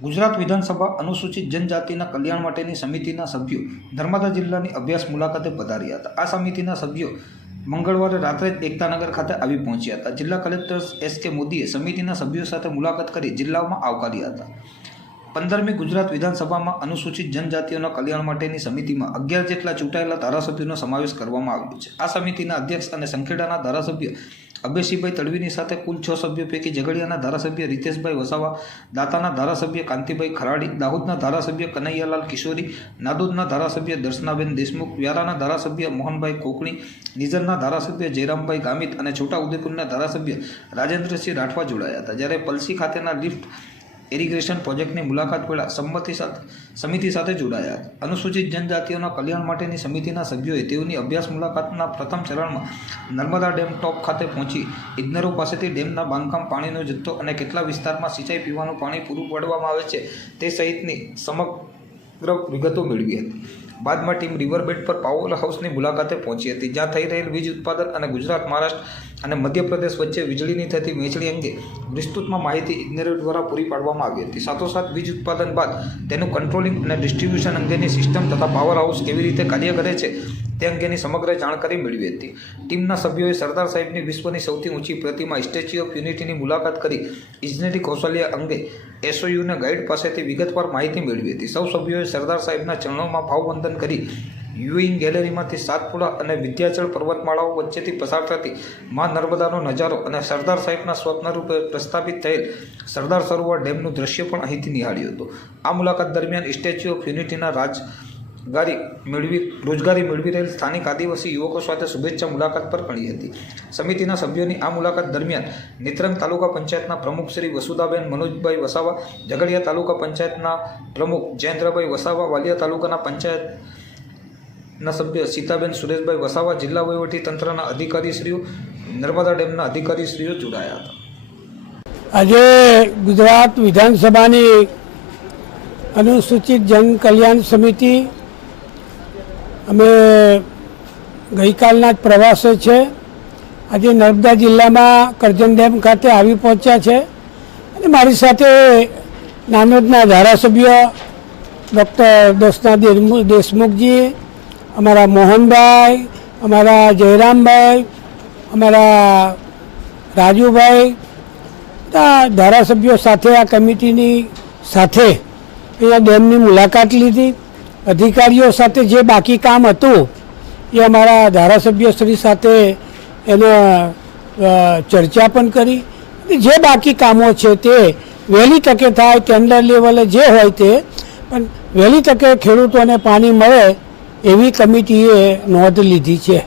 ગુજરાત વિધાનસભા અનુસૂચિત જનજાતિના કલ્યાણ માટેની સમિતિના સભ્યો નર્મદા જિલ્લાની અભ્યાસ મુલાકાતે પધાર્યા હતા। આ સમિતિના સભ્યો મંગળવારે રાત્રે એકતાનગર ખાતે આવી પહોંચ્યા હતા। જિલ્લા કલેક્ટર એસ.કે. મોદીએ સમિતિના સભ્યો સાથે મુલાકાત કરી જિલ્લામાં આવકાર્યા હતા। 15મી ગુજરાત વિધાનસભામાં અનુસૂચિત જનજાતિઓના કલ્યાણ માટેની સમિતિમાં 11 જેટલા ચૂંટાયેલા ધારાસભ્યોનો સમાવેશ કરવામાં આવ્યો છે। આ સમિતિના અધ્યક્ષ અને સંખેડાના ધારાસભ્ય અભયસિંહભાઈ તડવીની સાથે કુલ 6 સભ્યો પૈકી ઝઘડિયાના ધારાસભ્ય રીતેશભાઈ વસાવા, દાતાના ધારાસભ્ય કાંતિભાઈ ખરાડી, દાહોદના ધારાસભ્ય કનૈયાલાલ કિશોરી, નાદોદના ધારાસભ્ય દર્શનાબેન દેશમુખ, વ્યારાના ધારાસભ્ય મોહનભાઈ કોકણી, નિઝરના ધારાસભ્ય જયરામભાઈ ગામિત અને છોટાઉદેપુરના ધારાસભ્ય રાજેન્દ્રસિંહ રાઠવા જોડાયા હતા। જ્યારે પલસી ખાતેના લિફ્ટ ઇરિગેશન પ્રોજેક્ટની મુલાકાત વેળા સમિતિ સાથે જોડાયા હતા। અનુસૂચિત જનજાતિઓના કલ્યાણ માટેની સમિતિના સભ્યોએ તેઓની અભ્યાસ મુલાકાતના પ્રથમ ચરણમાં નર્મદા ડેમ ટોપ ખાતે પહોંચી ઇજનેરો પાસેથી ડેમના બાંધકામ, પાણીનો જથ્થો અને કેટલા વિસ્તારમાં સિંચાઈ પીવાનું પાણી પૂરું પાડવામાં આવે છે તે સહિતની સમગ્ર વિગતો મેળવી હતી। બાદમાં ટીમ રિવરબેડ પર પાવર હાઉસની મુલાકાતે પહોંચી હતી, જ્યાં થઈ રહેલ વીજ ઉત્પાદન અને ગુજરાત, મહારાષ્ટ્ર અને મધ્યપ્રદેશ વચ્ચે વીજળીની થતી વહેંચણી અંગે વિસ્તૃતમાં માહિતી ઇજનેરો દ્વારા પૂરી પાડવામાં આવી હતી। સાથોસાથ વીજ ઉત્પાદન બાદ તેનું કંટ્રોલિંગ અને ડિસ્ટ્રીબ્યુશન અંગેની સિસ્ટમ તથા પાવર હાઉસ કેવી રીતે કાર્ય કરે છે તે અંગેની સમગ્ર જાણકારી મેળવી હતી। ટીમના સભ્યોએ સરદાર સાહેબની વિશ્વની સૌથી ઊંચી પ્રતિમા સ્ટેચ્યુ ઓફ યુનિટીની મુલાકાત કરી ઇજનેરી કૌશલ્ય અંગે એસઓયુના ગાઈડ પાસેથી વિગતવાર માહિતી મેળવી હતી। સૌ સભ્યોએ સરદાર સાહેબના ચરણોમાં ભાવવંદન કરી વ્યુઇંગ ગેલેરીમાંથી સાતપુડા અને વિંધ્યાચળ પર્વતમાળાઓ વચ્ચેથી પસાર થતી મા નર્મદાનો નજારો અને સરદાર સાહેબના સ્વપ્નરૂપે પ્રસ્થાપિત થયેલ સરદાર સરોવર ડેમનું દ્રશ્ય પણ અહીંથી નિહાળ્યું હતું। આ મુલાકાત દરમિયાન સ્ટેચ્યુ ઓફ યુનિટીના રોજગારી મેળવી રહેલ સ્થાનિક આદિવાસી યુવકો સાથે શુભેચ્છા મુલાકાત પર કરી હતી। સમિતિના સભ્યોની આ મુલાકાત દરમિયાન નેત્રંગ તાલુકા પંચાયતના પ્રમુખ શ્રી વસુધાબેન મનોજભાઈ વસાવા, ઝઘડિયા તાલુકા પંચાયતના પ્રમુખ જયેન્દ્રભાઈ વસાવા, વાલિયા તાલુકાના પંચાયતના સભ્ય સીતાબેન સુરેશભાઈ વસાવા, જિલ્લા વહીવટી તંત્રના અધિકારીશ્રીઓ, નર્મદા ડેમના અધિકારીશ્રીઓ જોડાયા હતા। આજે ગુજરાત વિધાનસભાની અનુસૂચિત જન કલ્યાણ સમિતિ અમે ગઈકાલના જ પ્રવાસે છે। આજે નર્મદા જિલ્લામાં કરજણ ડેમ ખાતે આવી પહોંચ્યા છે અને મારી સાથે નાનોદના ધારાસભ્ય ડૉક્ટર દર્શના દેશમુખજી, અમારા મોહનભાઈ, અમારા જયરામભાઈ, અમારા રાજુભાઈ, ધારાસભ્યો સાથે આ કમિટીની સાથે અહીંયા ડેમની મુલાકાત લીધી। અધિકારીઓ સાથે જે બાકી કામ હતું એ અમારા ધારાસભ્યશ્રી સાથે એને ચર્ચા પણ કરી। જે બાકી કામો છે તે વહેલી તકે થાય, ટેન્ડર લેવલે જે હોય તે, પણ વહેલી તકે ખેડૂતોને પાણી મળે એવી કમિટીએ નોંધ લીધી છે।